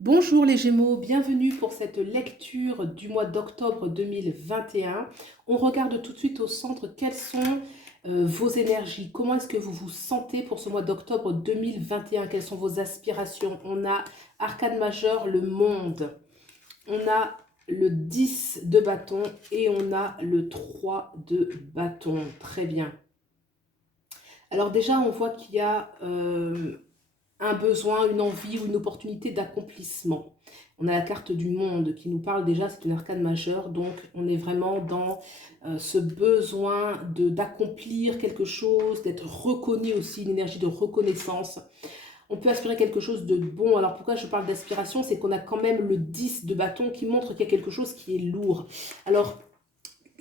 Bonjour les Gémeaux, bienvenue pour cette lecture du mois d'octobre 2021. On regarde tout de suite au centre quelles sont vos énergies. Comment est-ce que vous vous sentez pour ce mois d'octobre 2021? Quelles sont vos aspirations? On a Arcane majeur, le monde. On a le 10 de bâton et on a le 3 de bâton. Très bien. Alors déjà, on voit qu'il y a un besoin, une envie ou une opportunité d'accomplissement. On a la carte du monde qui nous parle déjà, c'est une arcane majeure, donc on est vraiment dans ce besoin d'accomplir quelque chose, d'être reconnu aussi, une énergie de reconnaissance. On peut aspirer quelque chose de bon. Alors pourquoi je parle d'aspiration? C'est qu'on a quand même le 10 de bâton qui montre qu'il y a quelque chose qui est lourd. Alors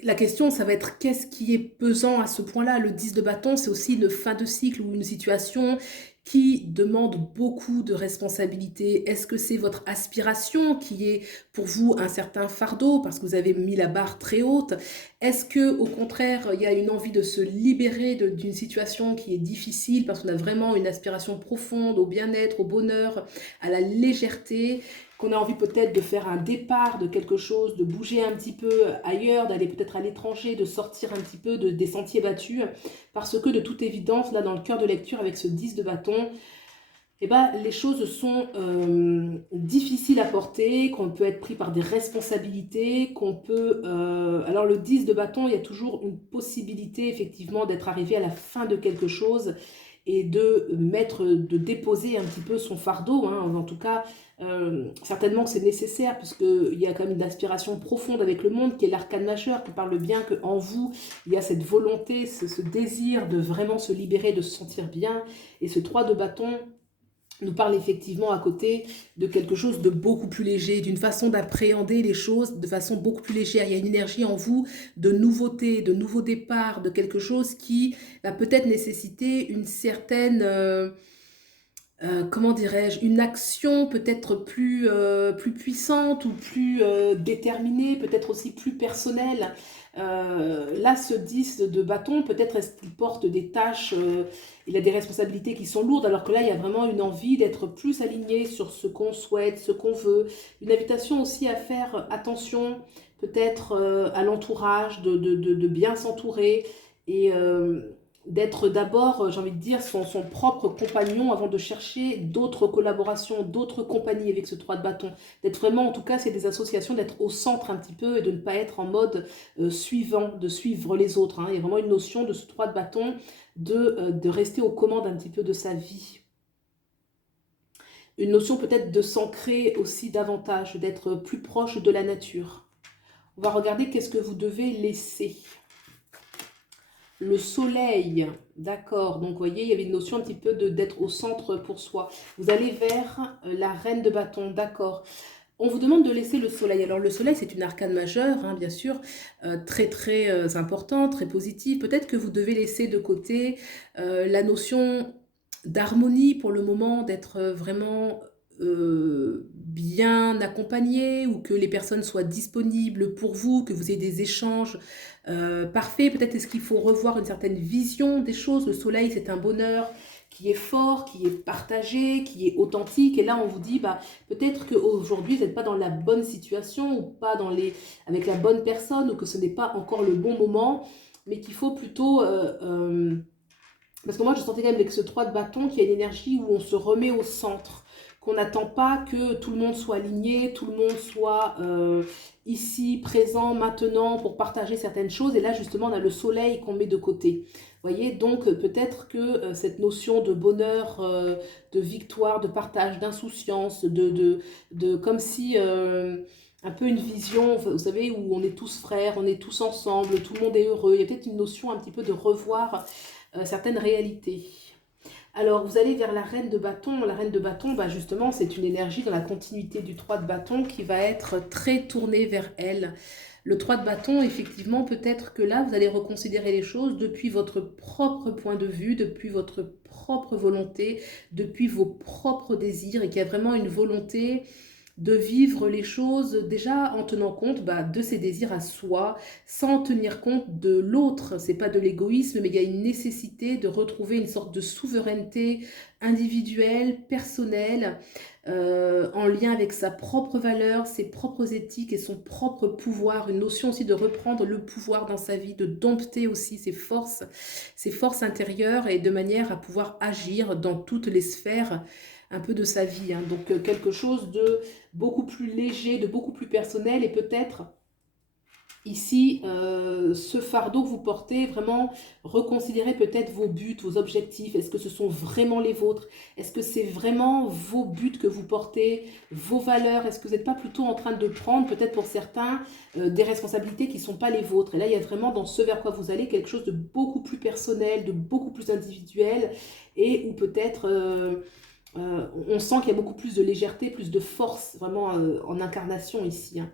la question, ça va être qu'est-ce qui est pesant à ce point-là? Le 10 de bâton, c'est aussi une fin de cycle ou une situation qui demande beaucoup de responsabilités. Est-ce que c'est votre aspiration qui est pour vous un certain fardeau parce que vous avez mis la barre très haute? Est-ce que au contraire, il y a une envie de se libérer d'une situation qui est difficile parce qu'on a vraiment une aspiration profonde au bien-être, au bonheur, à la légèreté? Qu'on a envie peut-être de faire un départ de quelque chose, de bouger un petit peu ailleurs, d'aller peut-être à l'étranger, de sortir un petit peu des sentiers battus, parce que de toute évidence, là dans le cœur de lecture avec ce 10 de bâton, eh ben, les choses sont difficiles à porter, qu'on peut être pris par des responsabilités, qu'on peut... alors le 10 de bâton, il y a toujours une possibilité effectivement d'être arrivé à la fin de quelque chose et de déposer un petit peu son fardeau, hein. En tout cas, certainement que c'est nécessaire, puisqu'il y a quand même une aspiration profonde avec le monde, qui est l'arcane majeur, qui parle bien qu'en vous, il y a cette volonté, ce désir de vraiment se libérer, de se sentir bien. Et ce 3 de bâton nous parle effectivement à côté de quelque chose de beaucoup plus léger, d'une façon d'appréhender les choses de façon beaucoup plus légère. Il y a une énergie en vous de nouveauté, de nouveau départ, de quelque chose qui va peut-être nécessiter une certaine... comment dirais-je, une action peut-être plus puissante ou plus déterminée, peut-être aussi plus personnelle. Là, ce 10 de bâton, peut-être est-ce qu'il porte des tâches, il a des responsabilités qui sont lourdes, alors que là, il y a vraiment une envie d'être plus aligné sur ce qu'on souhaite, ce qu'on veut. Une invitation aussi à faire attention peut-être à l'entourage, de bien s'entourer et d'être d'abord, j'ai envie de dire, son propre compagnon avant de chercher d'autres collaborations, d'autres compagnies avec ce 3 de bâton. D'être vraiment, en tout cas, c'est des associations, d'être au centre un petit peu et de ne pas être en mode suivant, de suivre les autres, hein. Il y a vraiment une notion de ce 3 de bâton de rester aux commandes un petit peu de sa vie. Une notion peut-être de s'ancrer aussi davantage, d'être plus proche de la nature. On va regarder qu'est-ce que vous devez laisser. Le soleil, d'accord, donc vous voyez, il y avait une notion un petit peu d'être au centre pour soi. Vous allez vers la reine de bâton, d'accord. On vous demande de laisser le soleil. Alors le soleil, c'est une arcane majeure, hein, bien sûr, très très importante, très positive. Peut-être que vous devez laisser de côté la notion d'harmonie pour le moment, d'être vraiment bien accompagné ou que les personnes soient disponibles pour vous, que vous ayez des échanges parfaits. Peut-être est-ce qu'il faut revoir une certaine vision des choses. Le soleil, c'est un bonheur qui est fort, qui est partagé, qui est authentique. Et là, on vous dit, bah, peut-être qu'aujourd'hui, vous n'êtes pas dans la bonne situation ou pas avec la bonne personne ou que ce n'est pas encore le bon moment, mais qu'il faut plutôt... parce que moi, je sentais quand même avec ce 3 de bâton qu'il y a une énergie où on se remet au centre, qu'on n'attend pas que tout le monde soit aligné, tout le monde soit ici, présent, maintenant, pour partager certaines choses. Et là, justement, on a le soleil qu'on met de côté. Vous voyez, donc peut-être que cette notion de bonheur, de victoire, de partage, d'insouciance, comme si... un peu une vision, vous savez, où on est tous frères, on est tous ensemble, tout le monde est heureux. Il y a peut-être une notion un petit peu de revoir certaines réalités. Alors, vous allez vers la reine de bâton. La reine de bâton, bah justement, c'est une énergie dans la continuité du 3 de bâton qui va être très tournée vers elle. Le 3 de bâton, effectivement, peut-être que là, vous allez reconsidérer les choses depuis votre propre point de vue, depuis votre propre volonté, depuis vos propres désirs, et qu'il y a vraiment une volonté de vivre les choses déjà en tenant compte de ses désirs à soi, sans tenir compte de l'autre. C'est pas de l'égoïsme, mais il y a une nécessité de retrouver une sorte de souveraineté individuelle, personnelle, en lien avec sa propre valeur, ses propres éthiques et son propre pouvoir. Une notion aussi de reprendre le pouvoir dans sa vie, de dompter aussi ses forces intérieures et de manière à pouvoir agir dans toutes les sphères un peu de sa vie, hein. Donc quelque chose de beaucoup plus léger, de beaucoup plus personnel et peut-être ici, ce fardeau que vous portez, vraiment reconsidérez peut-être vos buts, vos objectifs. Est-ce que ce sont vraiment les vôtres? Est-ce que c'est vraiment vos buts que vous portez, vos valeurs? Est-ce que vous n'êtes pas plutôt en train de prendre, peut-être pour certains, des responsabilités qui ne sont pas les vôtres? Et là, il y a vraiment dans ce vers quoi vous allez quelque chose de beaucoup plus personnel, de beaucoup plus individuel et où peut-être on sent qu'il y a beaucoup plus de légèreté, plus de force vraiment en incarnation ici, hein.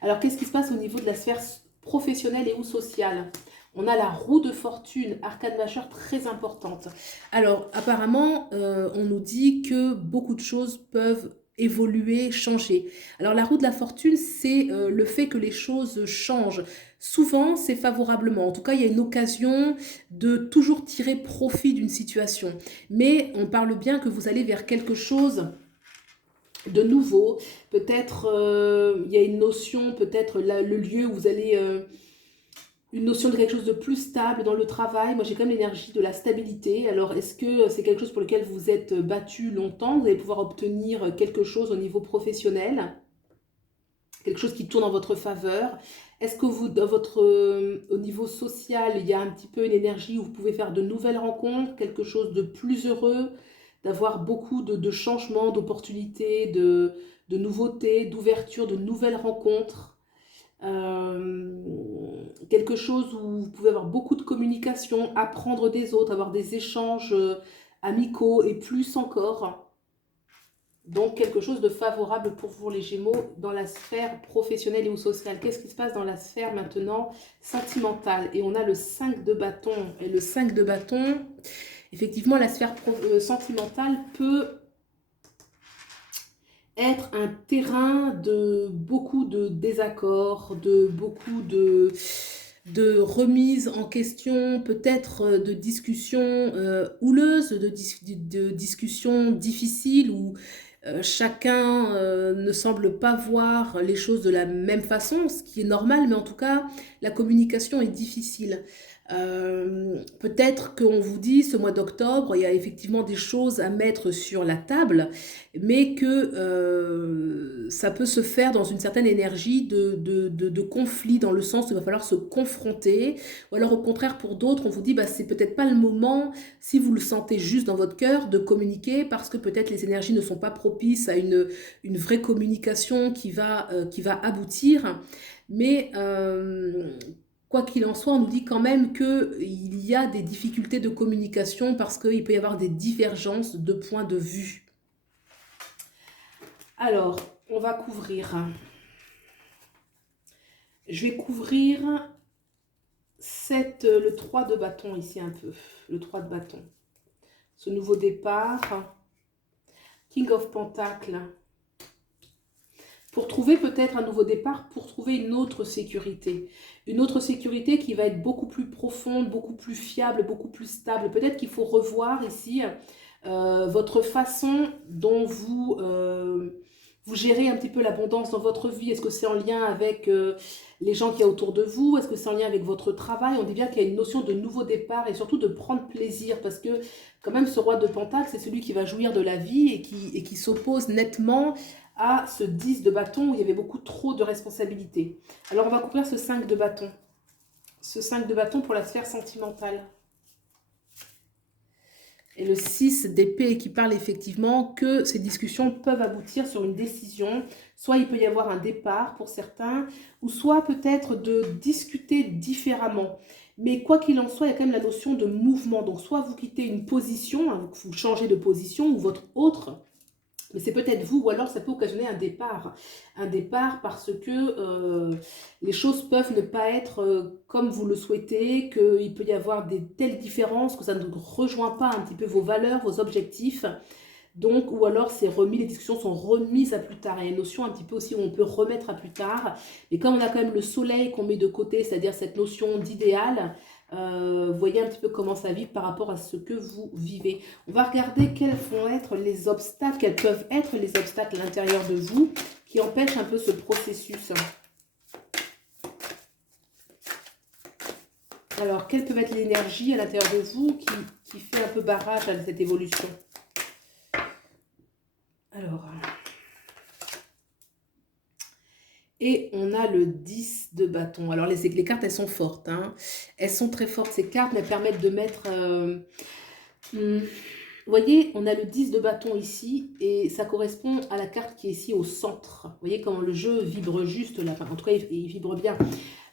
Alors, qu'est-ce qui se passe au niveau de la sphère professionnelle et ou sociale? On a la roue de fortune, arcane majeure très importante. Alors, apparemment, on nous dit que beaucoup de choses peuvent évoluer, changer. Alors, la roue de la fortune, c'est le fait que les choses changent. Souvent, c'est favorablement. En tout cas, il y a une occasion de toujours tirer profit d'une situation. Mais on parle bien que vous allez vers quelque chose de nouveau, peut-être il y a une notion, peut-être le lieu où vous allez, une notion de quelque chose de plus stable dans le travail. Moi j'ai quand même l'énergie de la stabilité, alors est-ce que c'est quelque chose pour lequel vous êtes battu longtemps, vous allez pouvoir obtenir quelque chose au niveau professionnel, quelque chose qui tourne en votre faveur? Est-ce que vous, dans votre, au niveau social, il y a un petit peu une énergie où vous pouvez faire de nouvelles rencontres, quelque chose de plus heureux, d'avoir beaucoup de changements, d'opportunités, de nouveautés, d'ouverture, de nouvelles rencontres, quelque chose où vous pouvez avoir beaucoup de communication, apprendre des autres, avoir des échanges amicaux et plus encore. Donc, quelque chose de favorable pour vous, les Gémeaux, dans la sphère professionnelle et ou sociale. Qu'est-ce qui se passe dans la sphère maintenant sentimentale? Et on a le 5 de bâton. Et le 5 de bâton, effectivement, la sphère sentimentale peut être un terrain de beaucoup de désaccords, de beaucoup de remises en question, peut-être de discussions houleuses, de discussions difficiles où chacun ne semble pas voir les choses de la même façon, ce qui est normal, mais en tout cas, la communication est difficile. Peut-être qu'on vous dit, ce mois d'octobre, il y a effectivement des choses à mettre sur la table, mais que ça peut se faire dans une certaine énergie de conflit, dans le sens où il va falloir se confronter, ou alors au contraire pour d'autres, on vous dit, c'est peut-être pas le moment, si vous le sentez juste dans votre cœur, de communiquer, parce que peut-être les énergies ne sont pas propices à une vraie communication qui va aboutir, mais quoi qu'il en soit, on nous dit quand même qu'il y a des difficultés de communication parce qu'il peut y avoir des divergences de points de vue. Alors, on va couvrir. Je vais couvrir le 3 de bâton ici un peu. Le 3 de bâton. Ce nouveau départ. King of Pentacles. Pour trouver peut-être un nouveau départ, pour trouver une autre sécurité. Une autre sécurité qui va être beaucoup plus profonde, beaucoup plus fiable, beaucoup plus stable. Peut-être qu'il faut revoir ici votre façon dont vous gérez un petit peu l'abondance dans votre vie. Est-ce que c'est en lien avec les gens qu'il y a autour de vous? Est-ce que c'est en lien avec votre travail? On dit bien qu'il y a une notion de nouveau départ et surtout de prendre plaisir, parce que quand même ce roi de Pentacle, c'est celui qui va jouir de la vie et qui s'oppose nettement à ce 10 de bâton où il y avait beaucoup trop de responsabilités. Alors on va couvrir ce 5 de bâton. Ce 5 de bâton pour la sphère sentimentale. Et le 6 d'épée qui parle effectivement que ces discussions peuvent aboutir sur une décision. Soit il peut y avoir un départ pour certains, ou soit peut-être de discuter différemment. Mais quoi qu'il en soit, il y a quand même la notion de mouvement. Donc soit vous quittez une position, hein, vous changez de position, ou votre autre, mais c'est peut-être vous, ou alors ça peut occasionner un départ. Un départ parce que les choses peuvent ne pas être comme vous le souhaitez, qu'il peut y avoir des telles différences que ça ne rejoint pas un petit peu vos valeurs, vos objectifs. Donc, ou alors c'est remis, les discussions sont remises à plus tard. Il y a une notion un petit peu aussi où on peut remettre à plus tard. Mais comme on a quand même le soleil qu'on met de côté, c'est-à-dire cette notion d'idéal, voyez un petit peu comment ça vit par rapport à ce que vous vivez. On va regarder quels vont être les obstacles, quels peuvent être les obstacles à l'intérieur de vous qui empêchent un peu ce processus. Alors, quelle peut être l'énergie à l'intérieur de vous qui fait un peu barrage à cette évolution? Alors, et on a le 10 de bâton. Alors, les cartes, elles sont fortes, hein. Elles sont très fortes, ces cartes, mais elles permettent de mettre... vous voyez, on a le 10 de bâton ici, et ça correspond à la carte qui est ici au centre. Vous voyez comment le jeu vibre juste là, enfin, en tout cas, il vibre bien.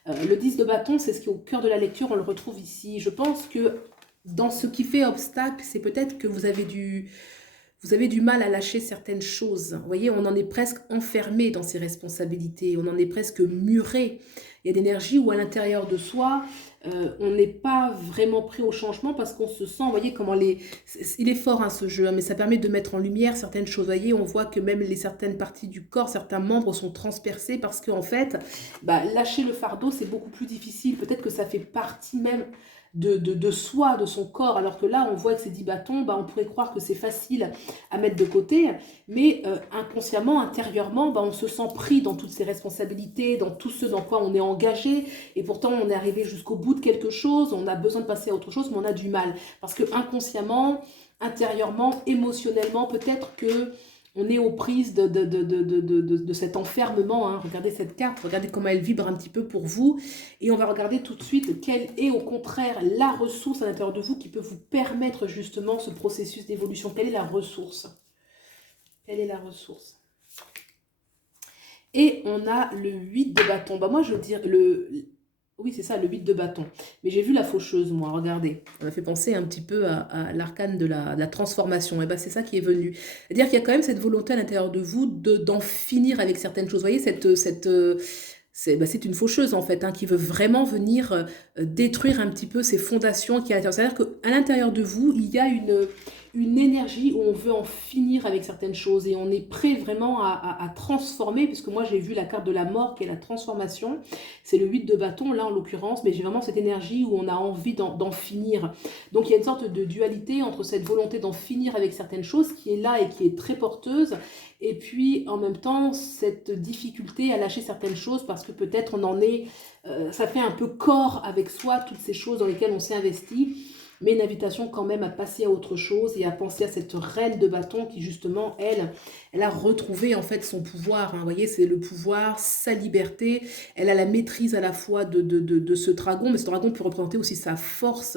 Le 10 de bâton, c'est ce qui est au cœur de la lecture, on le retrouve ici. Je pense que dans ce qui fait obstacle, c'est peut-être que vous avez du mal à lâcher certaines choses. Vous voyez, on en est presque enfermé dans ses responsabilités, on en est presque muré. Il y a d'énergie où à l'intérieur de soi, on n'est pas vraiment pris au changement parce qu'on se sent, vous voyez comment il est fort hein, ce jeu, hein, mais ça permet de mettre en lumière certaines choses. Vous voyez, on voit que même certaines parties du corps, certains membres sont transpercés parce qu'en fait, lâcher le fardeau, c'est beaucoup plus difficile. Peut-être que ça fait partie même de soi, de son corps, alors que là, on voit que ces 10 bâtons, on pourrait croire que c'est facile à mettre de côté, mais inconsciemment, intérieurement, on se sent pris dans toutes ces responsabilités, dans tout ce dans quoi on est engagé, et pourtant on est arrivé jusqu'au bout de quelque chose, on a besoin de passer à autre chose, mais on a du mal, parce que inconsciemment, intérieurement, émotionnellement, peut-être que on est aux prises de cet enfermement, hein. Regardez cette carte, regardez comment elle vibre un petit peu pour vous. Et on va regarder tout de suite quelle est au contraire la ressource à l'intérieur de vous qui peut vous permettre justement ce processus d'évolution. Quelle est la ressource? Quelle est la ressource? Et on a le 8 de bâton. Moi, je veux dire, oui, c'est ça, le 8 de bâton. Mais j'ai vu la faucheuse, moi, regardez. Ça m'a fait penser un petit peu à l'arcane de la transformation. Et c'est ça qui est venu. C'est-à-dire qu'il y a quand même cette volonté à l'intérieur de vous d'en finir avec certaines choses. Vous voyez, c'est une faucheuse, en fait, hein, qui veut vraiment venir détruire un petit peu ces fondations qui à l'intérieur. C'est-à-dire qu'à l'intérieur de vous, il y a une énergie où on veut en finir avec certaines choses et on est prêt vraiment à transformer, puisque moi j'ai vu la carte de la mort qui est la transformation, c'est le 8 de bâton là en l'occurrence, mais j'ai vraiment cette énergie où on a envie d'en finir. Donc il y a une sorte de dualité entre cette volonté d'en finir avec certaines choses qui est là et qui est très porteuse, et puis en même temps cette difficulté à lâcher certaines choses parce que peut-être on en est, ça fait un peu corps avec soi, toutes ces choses dans lesquelles on s'est investi. Mais une invitation quand même à passer à autre chose et à penser à cette reine de bâton qui justement, elle a retrouvé en fait son pouvoir. Hein. Vous voyez, c'est le pouvoir, sa liberté. Elle a la maîtrise à la fois de ce dragon, mais ce dragon peut représenter aussi sa force,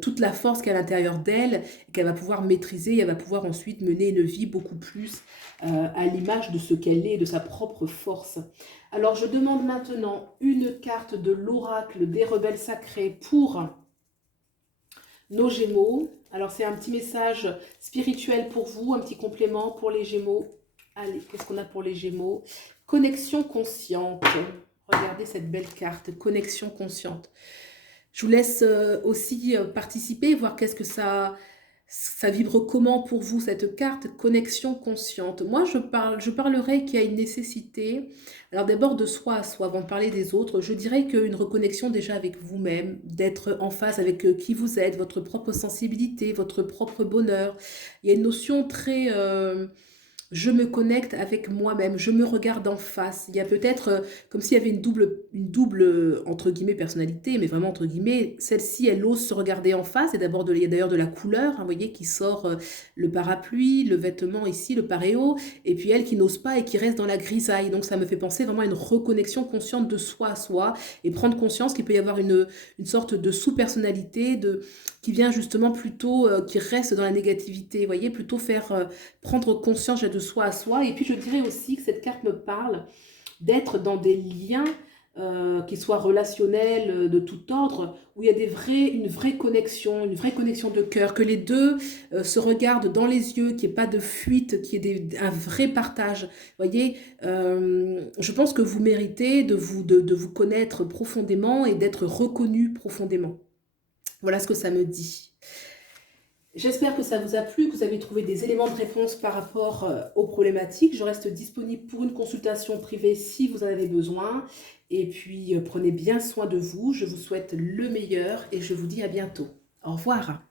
toute la force qu'il y a à l'intérieur d'elle, qu'elle va pouvoir maîtriser, et elle va pouvoir ensuite mener une vie beaucoup plus à l'image de ce qu'elle est, de sa propre force. Alors je demande maintenant une carte de l'oracle des rebelles sacrés pour nos Gémeaux. Alors c'est un petit message spirituel pour vous, un petit complément pour les Gémeaux. Allez, qu'est-ce qu'on a pour les Gémeaux? Connexion consciente. Regardez cette belle carte, connexion consciente. Je vous laisse aussi participer, voir qu'est-ce que ça vibre comment pour vous cette carte, connexion consciente. Moi, je parlerai qu'il y a une nécessité, alors d'abord de soi à soi, avant de parler des autres, je dirais qu'une reconnexion déjà avec vous-même, d'être en phase avec qui vous êtes, votre propre sensibilité, votre propre bonheur. Il y a une notion très... je me connecte avec moi-même, je me regarde en face. Il y a peut-être comme s'il y avait une double entre guillemets personnalité, mais vraiment entre guillemets, celle-ci elle ose se regarder en face, et il y a d'ailleurs de la couleur, hein, vous voyez, qui sort le parapluie, le vêtement ici, le paréo, et puis elle qui n'ose pas et qui reste dans la grisaille. Donc ça me fait penser vraiment à une reconnexion consciente de soi à soi, et prendre conscience qu'il peut y avoir une sorte de sous-personnalité, qui vient justement plutôt, qui reste dans la négativité, vous voyez, plutôt prendre conscience de soi à soi. Et puis je dirais aussi que cette carte me parle d'être dans des liens qui soient relationnels de tout ordre, où il y a une vraie connexion de cœur, que les deux se regardent dans les yeux, qu'il n'y ait pas de fuite, qu'il y ait un vrai partage. Vous voyez, je pense que vous méritez de vous connaître profondément et d'être reconnu profondément. Voilà ce que ça me dit. J'espère que ça vous a plu, que vous avez trouvé des éléments de réponse par rapport aux problématiques. Je reste disponible pour une consultation privée si vous en avez besoin. Et puis, prenez bien soin de vous. Je vous souhaite le meilleur et je vous dis à bientôt. Au revoir.